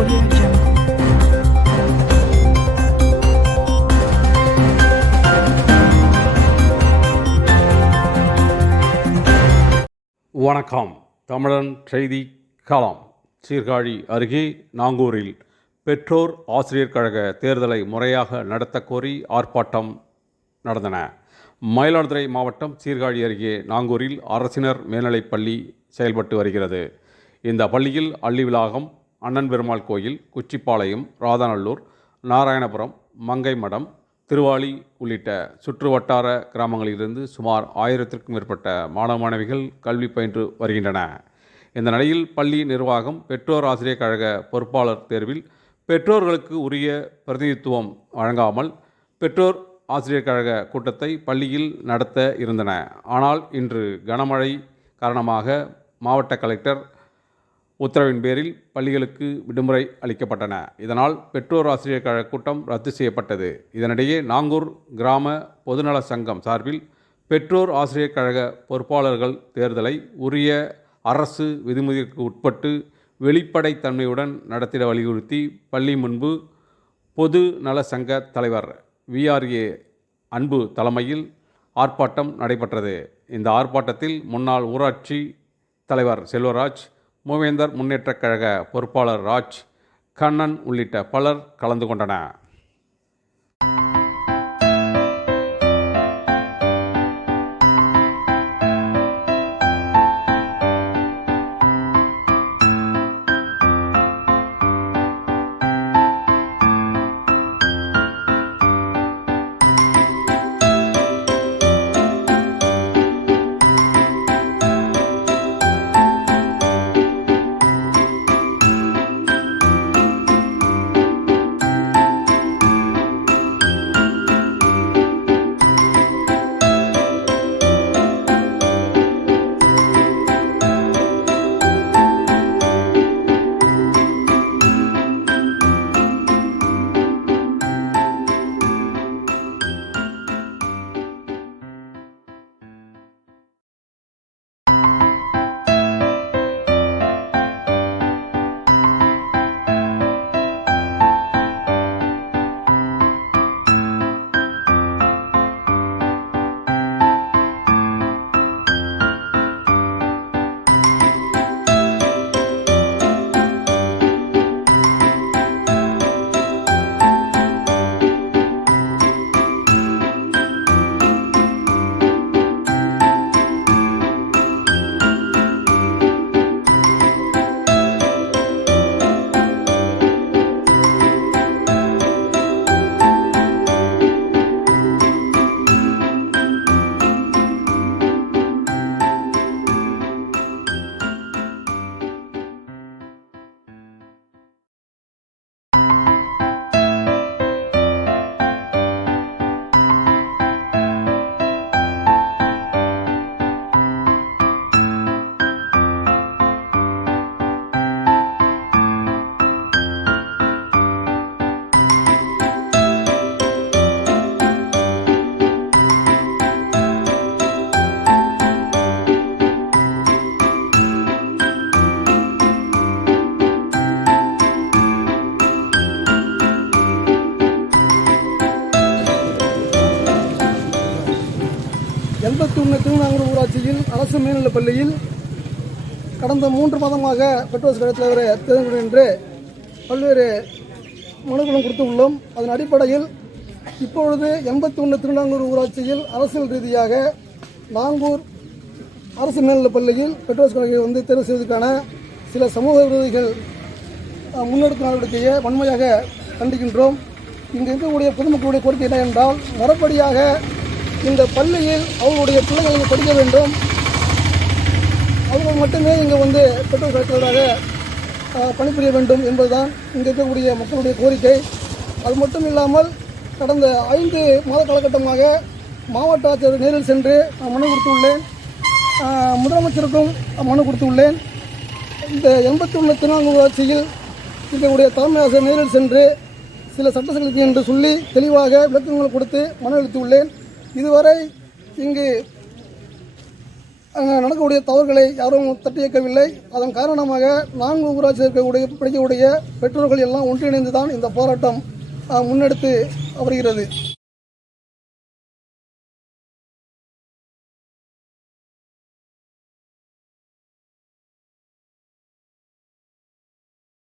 Audio Jungle. வணக்கம். தமிழன் செய்தி களம். சீர்காழி அருகே நாங்கூரில் பெற்றோர் ஆசிரியர் கழக தேர்தலை முறையாக நடத்த கோரி ஆர்ப்பாட்டம் நடந்தன. மயிலாடுதுறை மாவட்டம் சீர்காழி அருகே நாங்கூரில் அரசினர் மேல்நிலைப்பள்ளி செயல்பட்டு வருகிறது. இந்த பள்ளியில் அள்ளிவிளாகம், அண்ணன் பெருமாள் கோயில், குச்சிப்பாளையம், ராதாநல்லூர், நாராயணபுரம், மங்கைமடம், திருவாளி உள்ளிட்ட சுற்றுவட்டார கிராமங்களிலிருந்து சுமார் 1000க்கும் மேற்பட்ட மாணவ மாணவிகள் கல்வி பயின்று வருகின்றன. இந்த நிலையில் பள்ளி நிர்வாகம் பெற்றோர் ஆசிரியர் கழக பொறுப்பாளர் தேர்வில் பெற்றோர்களுக்கு உரிய பிரதிநிதித்துவம் வழங்காமல் பெற்றோர் ஆசிரியர் கழக கூட்டத்தை பள்ளியில் நடத்த இருந்தன. ஆனால் இன்று கனமழை காரணமாக மாவட்ட கலெக்டர் உத்தரவின் பேரில் பள்ளிகளுக்கு விடுமுறை அளிக்கப்பட்டன. இதனால் பெற்றோர் ஆசிரியர் கழக கூட்டம் ரத்து செய்யப்பட்டது. இதனிடையே நாங்கூர் கிராம பொதுநல சங்கம் சார்பில் பெற்றோர் ஆசிரியர் கழக பொறுப்பாளர்கள் தேர்தலை உரிய அரசு விதிமுறைக்கு உட்பட்டு வெளிப்படைத்தன்மையுடன் நடத்திட வலியுறுத்தி பள்ளி முன்பு பொது நல சங்க தலைவர் VRA அன்பு தலைமையில் ஆர்ப்பாட்டம் நடைபெற்றது. இந்த ஆர்ப்பாட்டத்தில் முன்னாள் ஊராட்சி தலைவர் செல்வராஜ், மூவேந்தர் முன்னேற்றக் கழக பொறுப்பாளர் ராஜ், கண்ணன் உள்ளிட்ட பலர் கலந்து கொண்டனர். திருநாங்கூர் ஊராட்சியில் அரசு மேல்நிலைப் பள்ளியில் கடந்த 3 மாதமாக பெற்றோர் கழக தலைவரை தேர்ந்தெடுக்க என்று பல்வேறு மனுக்களும் கொடுத்துள்ளோம். அதன் அடிப்படையில் இப்பொழுது 81 திருநாங்கூர் ஊராட்சியில் அரசியல் ரீதியாக நாங்கூர் அரசு மேல்நிலைப் பள்ளியில் பெற்றோர் கழகத்தை தேர்வு செய்வதற்கான சில சமூக விரோதிகள் முன்னெடுக்கும் நடவடிக்கையை வன்மையாக கண்டிக்கின்றோம். இங்கு இருக்கக்கூடிய பொதுமக்களுடைய கோரிக்கை என்ன என்றால், முறைப்படியாக இந்த பள்ளியில் அவர்களுடைய பிள்ளைகள் படிக்க வேண்டும், அவர்கள் மட்டுமே இங்கே பெற்றோர் கழகத்தவராக பணிபுரிய வேண்டும் என்பதுதான் இங்கே இருக்கக்கூடிய மக்களுடைய கோரிக்கை. அது மட்டும் இல்லாமல் கடந்த 5 மாத காலகட்டமாக மாவட்ட ஆட்சியர் நேரில் சென்று மனு கொடுத்துள்ளேன், முதலமைச்சருக்கும் மனு கொடுத்துள்ளேன். இந்த 81 திருநாங்கூர் ஊராட்சியில் இருக்கக்கூடிய தலைமை ஆசிரியர் நேரில் சென்று சில சட்ட சிக்கல்கள் என்று சொல்லி தெளிவாக விளக்கங்கள் கொடுத்து மனு அளித்துள்ளேன். இதுவரை இங்கு நடக்கக்கூடிய தவறுகளை யாரும் தட்டி வைக்கவில்லை. அதன் காரணமாக 4 ஊராட்சியில் படிக்கக்கூடிய பெற்றோர்கள் எல்லாம் ஒன்றிணைந்து தான் இந்த போராட்டம் முன்னெடுத்து வருகிறது.